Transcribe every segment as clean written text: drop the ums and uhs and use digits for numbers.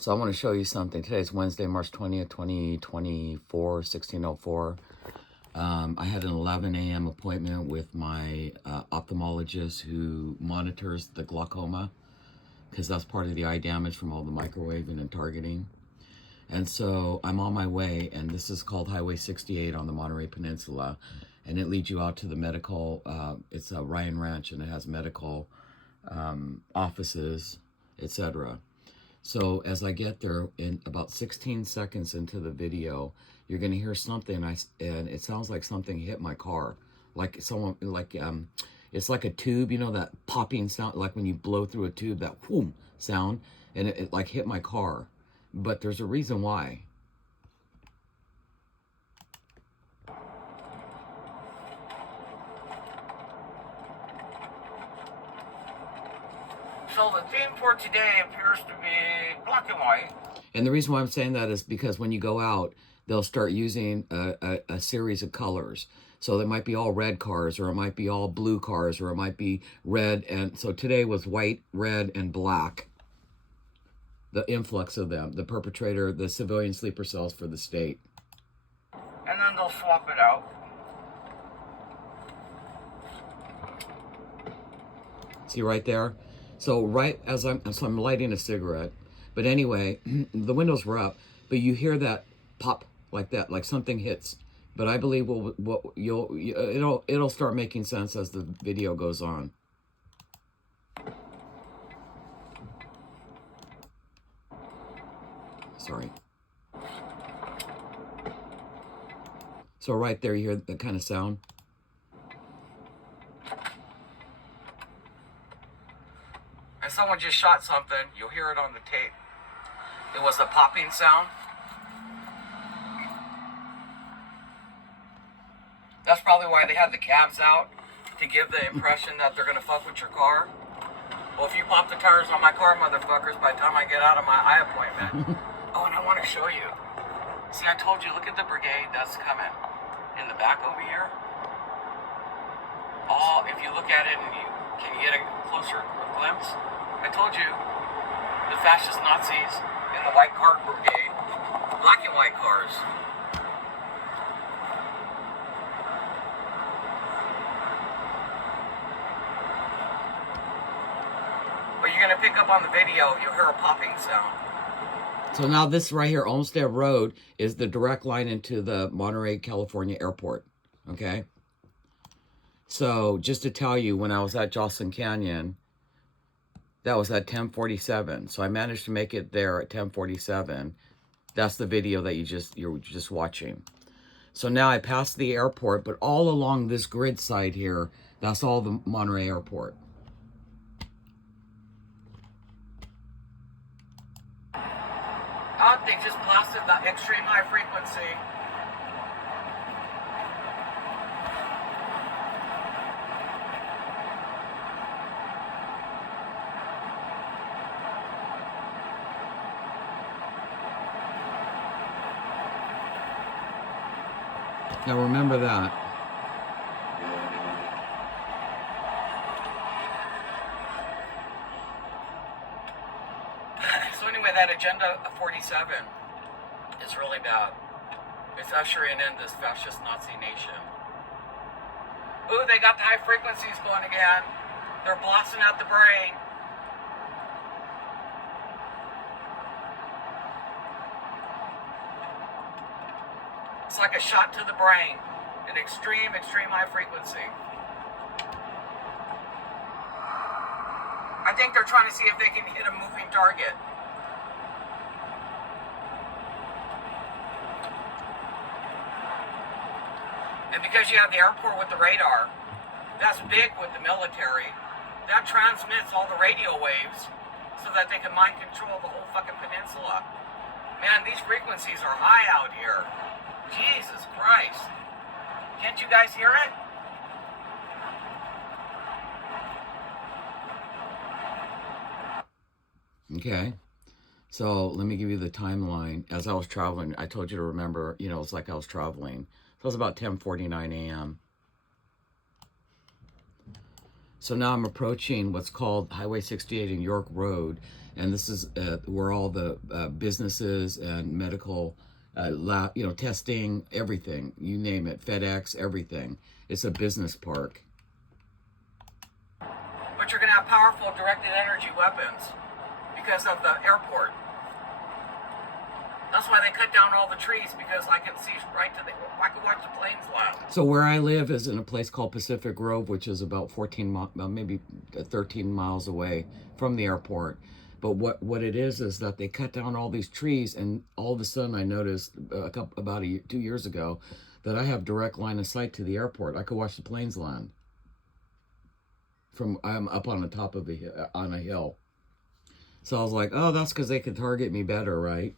So I want to show you something. Today is Wednesday, March 20th, 2024, 1604. I had an 11 a.m. appointment with my ophthalmologist who monitors the glaucoma because that's part of the eye damage from all the microwaving and targeting. And so I'm on my way, and this is called Highway 68 on the Monterey Peninsula, and it leads you out to the medical, it's a Ryan Ranch, and it has medical offices, etc. So as I get there, in about 16 seconds into the video, you're going to hear something, and it sounds like something hit my car. Like someone, it's like a tube, you know, that popping sound, like when you blow through a tube, that whoom sound, and it like hit my car. But there's a reason why. So the theme for today appears to be black and white. And the reason why I'm saying that is because when you go out, they'll start using a series of colors. So it might be all red cars, or it might be all blue cars, or it might be red. And so today was white, red, and black. The influx of them, the perpetrator, the civilian sleeper cells for the state. And then they'll swap it out. See right there? So right as I'm lighting a cigarette, but anyway, the windows were up, but you hear that pop like that, like something hits. But I believe it'll start making sense as the video goes on. Sorry. So right there, you hear that kind of sound. And someone just shot something. You'll hear it on the tape. It was a popping sound. That's probably why they had the cabs out, to give the impression that they're going to fuck with your car. Well, if you pop the tires on my car, motherfuckers, by the time I get out of my eye appointment. Oh, and I want to show you. See, I told you, look at the brigade that's coming in the back over here. Oh, if you look at it and can you get a closer glimpse? I told you, the fascist Nazis in the white car brigade, black and white cars. But you're going to pick up on the video, you'll hear a popping sound. So now this right here, Olmsted Road, is the direct line into the Monterey, California airport, okay? So just to tell you, when I was at Jocelyn Canyon, that was at 10:47. So I managed to make it there at 10:47. That's the video that you're just watching. So now I passed the airport, but all along this grid side here, that's all the Monterey airport. They just blasted the extreme high frequency. Now remember that. So anyway, that Agenda 47 is really bad. It's ushering in this fascist Nazi nation. Ooh, they got the high frequencies going again. They're blasting out the brain. It's like a shot to the brain. An extreme, extreme high frequency. I think they're trying to see if they can hit a moving target. And because you have the airport with the radar, that's big with the military. That transmits all the radio waves so that they can mind control the whole fucking peninsula. Man, these frequencies are high out here. Jesus Christ. Can't you guys hear it? Okay. So let me give you the timeline. As I was traveling, I told you to remember, you know, it's like I was traveling. So it was about 10:49 a.m. So now I'm approaching what's called Highway 68 and York Road, and this is where all the businesses and medical lab, testing, everything, you name it, FedEx, everything. It's a business park. But you're going to have powerful directed energy weapons because of the airport. That's why they cut down all the trees, because I can see right to the, I can watch the planes land. So where I live is in a place called Pacific Grove, which is about 14, maybe 13 miles away from the airport. But what it is that they cut down all these trees, and all of a sudden I noticed about 2 years ago that I have direct line of sight to the airport. I could watch the planes land. I'm up on the top of on a hill. So I was like, oh, that's because they could target me better, right?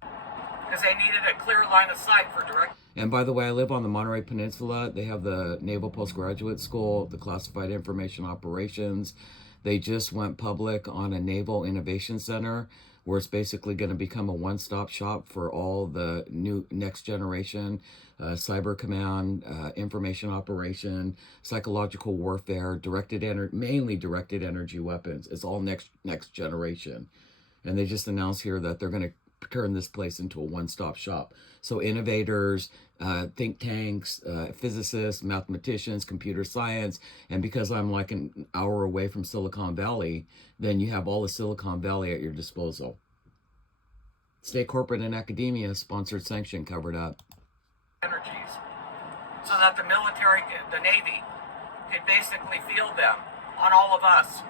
Because they needed a clear line of sight for direct. And by the way, I live on the Monterey Peninsula. They have the Naval Postgraduate School, the Classified Information Operations. They just went public on a Naval Innovation Center, where it's basically going to become a one-stop shop for all the new next generation cyber command, information operation, psychological warfare, mainly directed energy weapons. It's all next generation. And they just announced here that they're going to turn this place into a one-stop shop. So innovators, think tanks, physicists, mathematicians, computer science, and because I'm like an hour away from Silicon Valley, then you have all the Silicon Valley at your disposal. State, corporate, and academia, sponsored, sanctioned, covered up. Energies, so that the military, the Navy, could basically field them on all of us.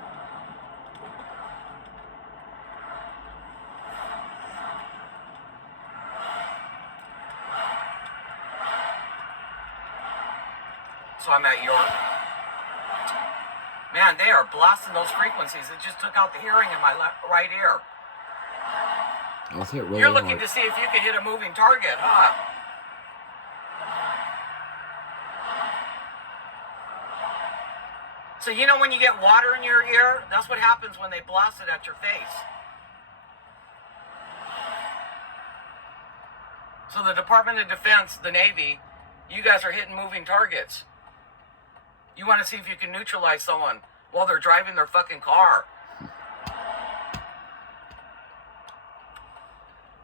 So I'm at York. Man, they are blasting those frequencies. It just took out the hearing in my right ear. Let's hit really You're looking hard. to see if you can hit a moving target, huh? So you know when you get water in your ear, that's what happens when they blast it at your face. So the Department of Defense, the Navy, you guys are hitting moving targets. You want to see if you can neutralize someone while they're driving their fucking car.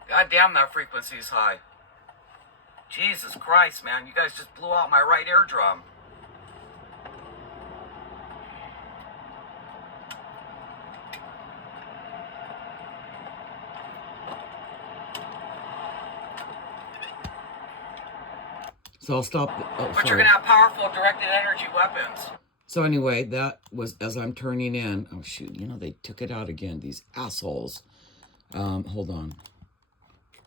God damn, that frequency is high. Jesus Christ, man. You guys just blew out my right eardrum. So I'll stop. But you're going to have powerful directed energy weapons. So anyway, that was as I'm turning in. Oh shoot, they took it out again, these assholes. Hold on.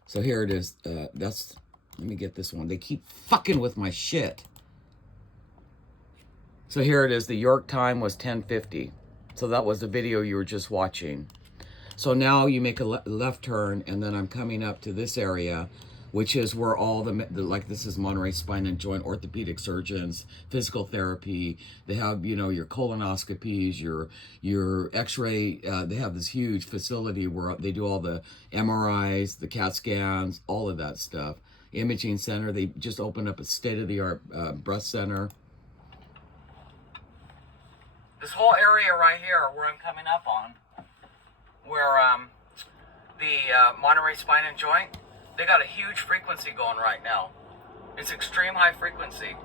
So here it is. Let me get this one. They keep fucking with my shit. So here it is. The York time was 10:50. So that was the video you were just watching. So now you make a left turn, and then I'm coming up to this area, which is where all like this is Monterey Spine and Joint orthopedic surgeons, physical therapy. They have, your colonoscopies, your x-ray. They have this huge facility where they do all the MRIs, the CAT scans, all of that stuff. Imaging center. They just opened up a state-of-the-art breast center. This whole area right here where I'm coming up on, where the Monterey Spine and Joint, they got a huge frequency going right now. It's extreme high frequency.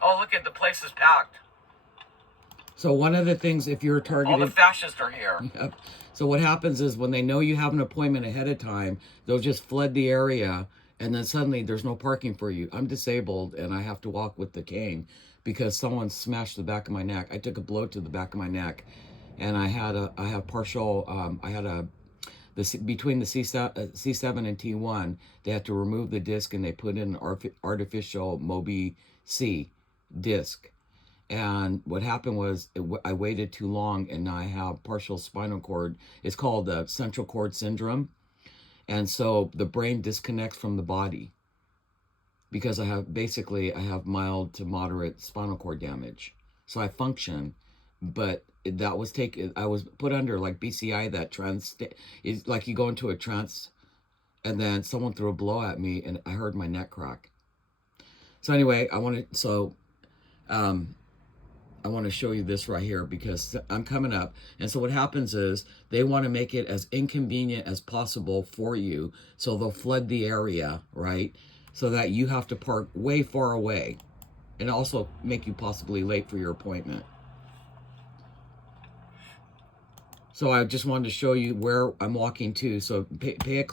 Oh, look at the place is packed. So one of the things, if you're targeted... All the fascists are here. Yep. So what happens is when they know you have an appointment ahead of time, they'll just flood the area, and then suddenly there's no parking for you. I'm disabled, and I have to walk with the cane because someone smashed the back of my neck. I took a blow to the back of my neck, and between the C7 and T1, they had to remove the disc, and they put in an artificial Mobi C disc. And what happened was I waited too long, and now I have partial spinal cord. It's called central cord syndrome. And so the brain disconnects from the body because I have mild to moderate spinal cord damage. so I function. But that was taken, I was put under like BCI, that trance, is like you go into a trance, and then someone threw a blow at me and I heard my neck crack. So anyway, I want to show you this right here because I'm coming up. And so what happens is they want to make it as inconvenient as possible for you. So they'll flood the area, right? So that you have to park way far away, and also make you possibly late for your appointment. So I just wanted to show you where I'm walking to. So pay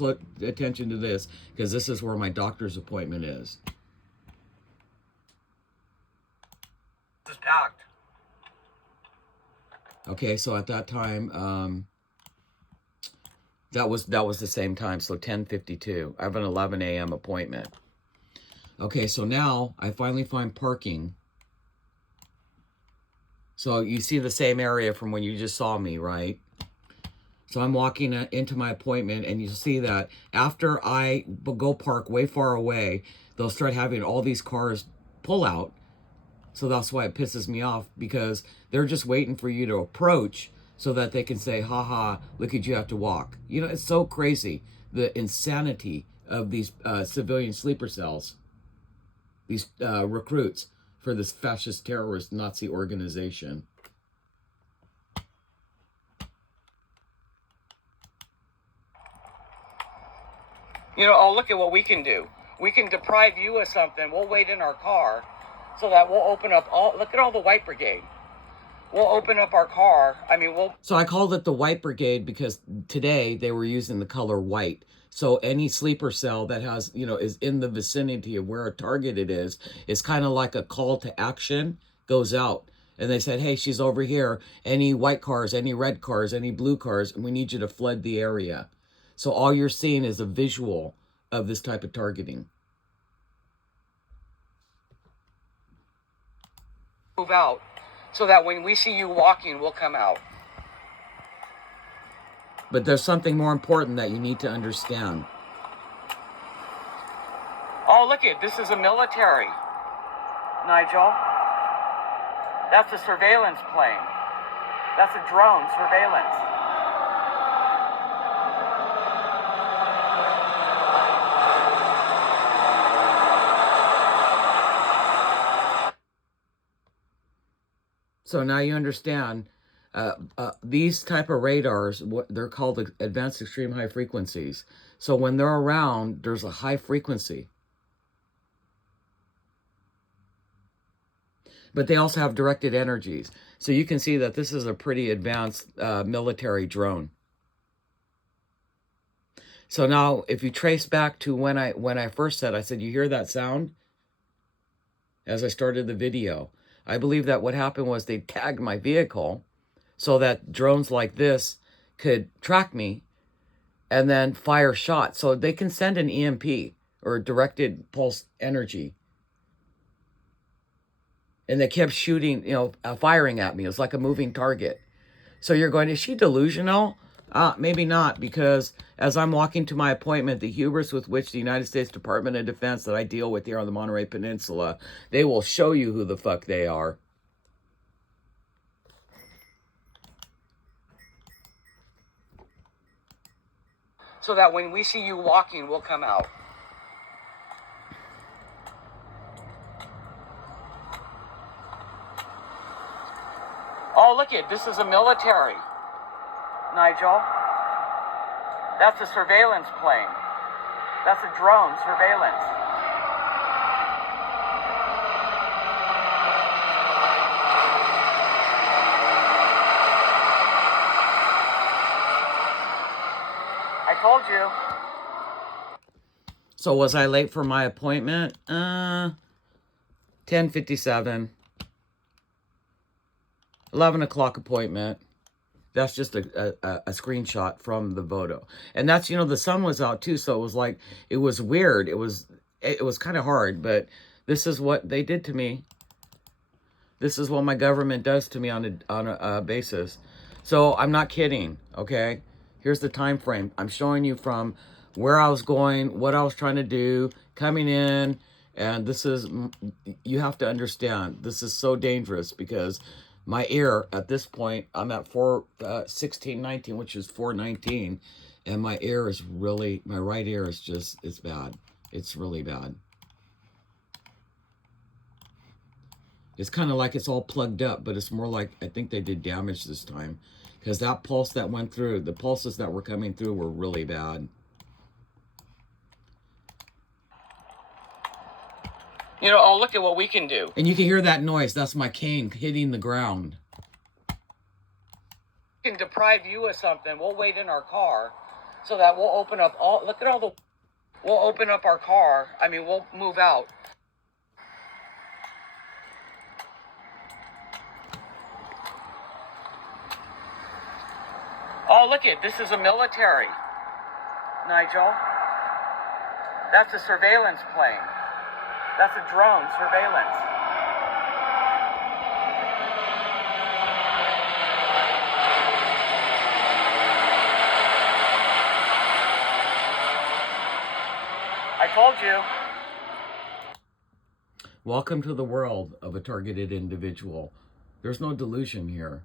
attention to this, because this is where my doctor's appointment is. It's packed. Okay, so at that time, that was the same time. So 10:52. I have an 11 a.m. appointment. Okay, so now I finally find parking. So you see the same area from when you just saw me, right? So I'm walking into my appointment, and you see that after I go park way far away, they'll start having all these cars pull out. So that's why it pisses me off, because they're just waiting for you to approach so that they can say, haha, look at you have to walk. You know, it's so crazy, the insanity of these civilian sleeper cells, these recruits for this fascist terrorist Nazi organization. You know, oh, look at what we can do. We can deprive you of something. We'll wait in our car so that we'll open up look at all the white brigade. We'll open up our car. I mean, So I called it the white brigade because today they were using the color white. So any sleeper cell that has, you know, is in the vicinity of where a target it is kind of like a call to action, goes out. And they said, hey, she's over here. Any white cars, any red cars, any blue cars, and we need you to flood the area. So all you're seeing is a visual of this type of targeting. Move out so that when we see you walking, we'll come out. But there's something more important that you need to understand. Oh, look it. This is a military, Nigel. That's a surveillance plane. That's a drone surveillance. So now you understand, these type of radars, they're called advanced extreme high frequencies. So when they're around, there's a high frequency. But they also have directed energies. So you can see that this is a pretty advanced military drone. So now if you trace back to when I first said, I said, you hear that sound? As I started the video. I believe that what happened was they tagged my vehicle so that drones like this could track me and then fire shots. So they can send an EMP, or directed pulse energy. And they kept shooting, you know, firing at me. It was like a moving target. So you're going, is she delusional? Maybe not, because as I'm walking to my appointment, the hubris with which the United States Department of Defense that I deal with here on the Monterey Peninsula, they will show you who the fuck they are. So that when we see you walking, we'll come out. Oh, look it. This is a military, Nigel. That's a surveillance plane. That's a drone surveillance. I told you. So was I late for my appointment? 10:57. 11 o'clock appointment. That's just a screenshot from the photo. And that's, you know, the sun was out too, so it was like, it was weird. It was kind of hard, but this is what they did to me. This is what my government does to me on a basis. So I'm not kidding, okay? Here's the time frame. I'm showing you from where I was going, what I was trying to do, coming in, And this is, you have to understand, this is so dangerous because my ear at this point, I'm at 416/19, which is 419. And my ear is really, my right ear is just, it's bad. It's really bad. It's kind of like it's all plugged up, but it's more like, I think they did damage this time. Because that pulse that went through, the pulses that were coming through were really bad. You know, oh, look at what we can do. And you can hear that noise. That's my cane hitting the ground. We can deprive you of something. We'll wait in our car so that we'll open up all, look at all the, we'll open up our car. I mean, we'll move out. Oh, look it. This is a military. Nigel. That's a surveillance plane. That's a drone surveillance. I told you. Welcome to the world of a targeted individual. There's no delusion here.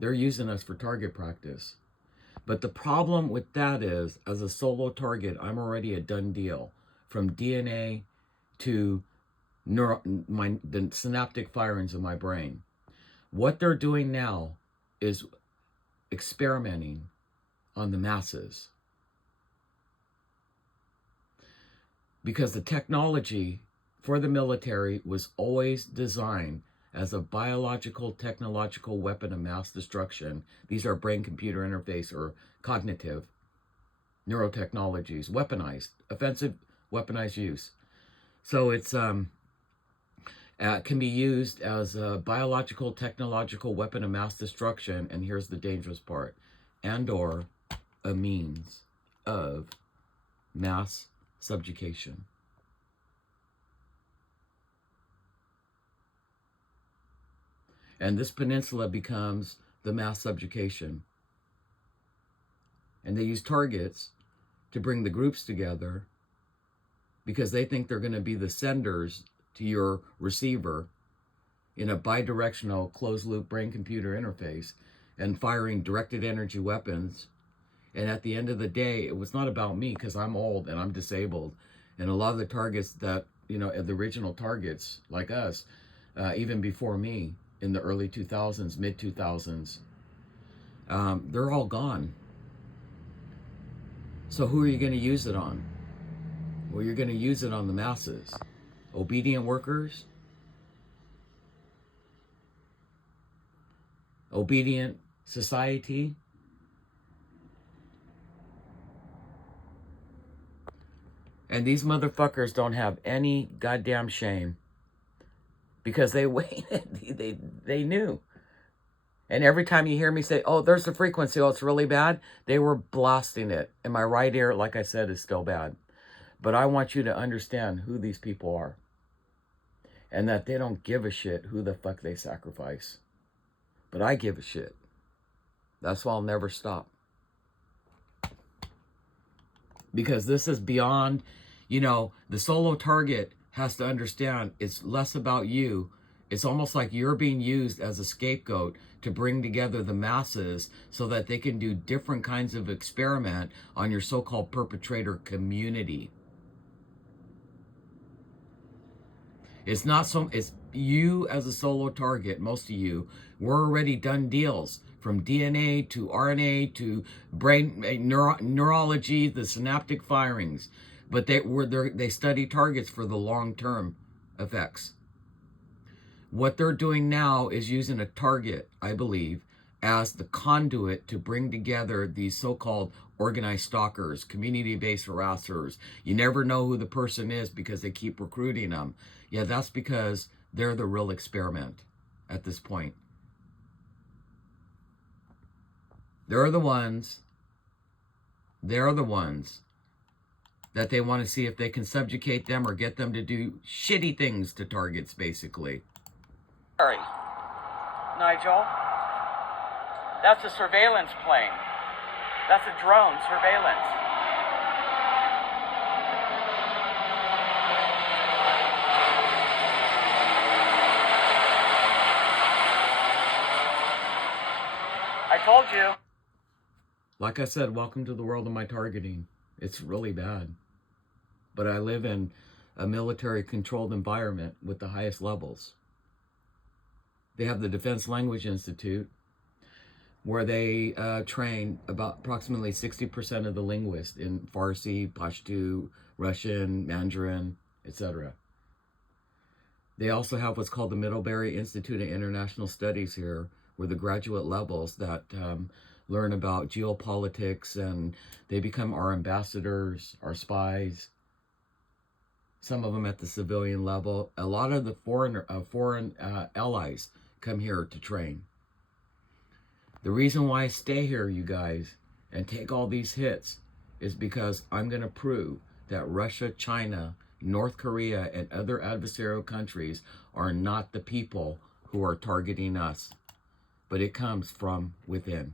They're using us for target practice. But the problem with that is, as a solo target, I'm already a done deal. From DNA to the synaptic firings of my brain. What they're doing now is experimenting on the masses. Because the technology for the military was always designed as a biological, technological weapon of mass destruction. These are brain-computer interface or cognitive neurotechnologies, weaponized, offensive weaponized use. So it's can be used as a biological, technological weapon of mass destruction, and here's the dangerous part, and or a means of mass subjugation. And this peninsula becomes the mass subjugation. And they use targets to bring the groups together because they think they're going to be the senders to your receiver in a bidirectional closed-loop brain-computer interface and firing directed energy weapons. And at the end of the day, it was not about me because I'm old and I'm disabled. And a lot of the targets that, you know, the original targets like us, even before me in the early 2000s, mid 2000s, they're all gone. So who are you going to use it on? Well, you're going to use it on the masses. Obedient workers, obedient society, and these motherfuckers don't have any goddamn shame because they waited. They knew. And every time you hear me say, oh, there's the frequency, oh, it's really bad, they were blasting it. And my right ear, like I said, is still bad. But I want you to understand who these people are. And that they don't give a shit who the fuck they sacrifice. But I give a shit. That's why I'll never stop. Because this is beyond, you know, the solo target has to understand it's less about you. It's almost like you're being used as a scapegoat to bring together the masses so that they can do different kinds of experiment on your so-called perpetrator community. It's not so, it's you as a solo target, most of you, we're already done deals from DNA to RNA to brain neurology, the synaptic firings. But they study targets for the long-term effects. What they're doing now is using a target, I believe, as the conduit to bring together these so-called organized stalkers, community-based harassers. You never know who the person is because they keep recruiting them. Yeah, that's because they're the real experiment at this point. They're the ones that they want to see if they can subjugate them or get them to do shitty things to targets, basically. Sorry, Nigel. That's a surveillance plane. That's a drone surveillance. Told you. Like I said, welcome to the world of my targeting. It's really bad. But I live in a military-controlled environment with the highest levels. They have the Defense Language Institute, where they train about approximately 60% of the linguists in Farsi, Pashto, Russian, Mandarin, etc. They also have what's called the Middlebury Institute of International Studies here, where the graduate levels that learn about geopolitics, and they become our ambassadors, our spies, some of them at the civilian level. A lot of the foreign allies come here to train. The reason why I stay here, you guys, and take all these hits is because I'm going to prove that Russia, China, North Korea, and other adversarial countries are not the people who are targeting us, but it comes from within.